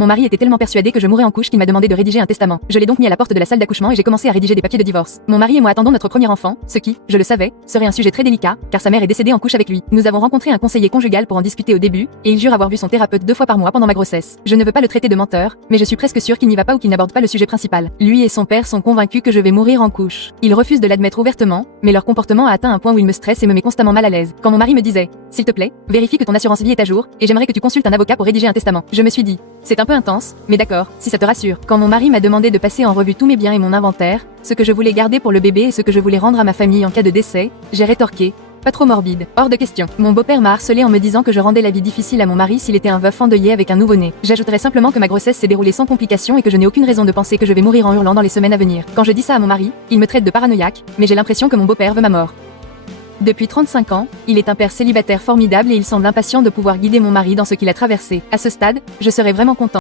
Mon mari était tellement persuadé que je mourrais en couche qu'il m'a demandé de rédiger un testament. Je l'ai donc mis à la porte de la salle d'accouchement et j'ai commencé à rédiger des papiers de divorce. Mon mari et moi attendons notre premier enfant, ce qui, je le savais, serait un sujet très délicat, car sa mère est décédée en couche avec lui. Nous avons rencontré un conseiller conjugal pour en discuter au début, et il jure avoir vu son thérapeute 2 fois par mois pendant ma grossesse. Je ne veux pas le traiter de menteur, mais je suis presque sûre qu'il n'y va pas ou qu'il n'aborde pas le sujet principal. Lui et son père sont convaincus que je vais mourir en couche. Ils refusent de l'admettre ouvertement, mais leur comportement a atteint un point où il me stresse et me met constamment mal à l'aise. Quand mon mari me disait, s'il te plaît, vérifie que ton assurance vie est à jour, et j'aimerais que tu consultes un avocat pour rédiger un testament. Je me suis dit, c'est un peu intense, mais d'accord, si ça te rassure. Quand mon mari m'a demandé de passer en revue tous mes biens et mon inventaire, ce que je voulais garder pour le bébé et ce que je voulais rendre à ma famille en cas de décès, j'ai rétorqué, pas trop morbide, hors de question. Mon beau-père m'a harcelé en me disant que je rendais la vie difficile à mon mari s'il était un veuf endeuillé avec un nouveau-né. J'ajouterais simplement que ma grossesse s'est déroulée sans complications et que je n'ai aucune raison de penser que je vais mourir en hurlant dans les semaines à venir. Quand je dis ça à mon mari, il me traite de paranoïaque, mais j'ai l'impression que mon beau-père veut ma mort. Depuis 35 ans, il est un père célibataire formidable et il semble impatient de pouvoir guider mon mari dans ce qu'il a traversé. À ce stade, je serais vraiment content.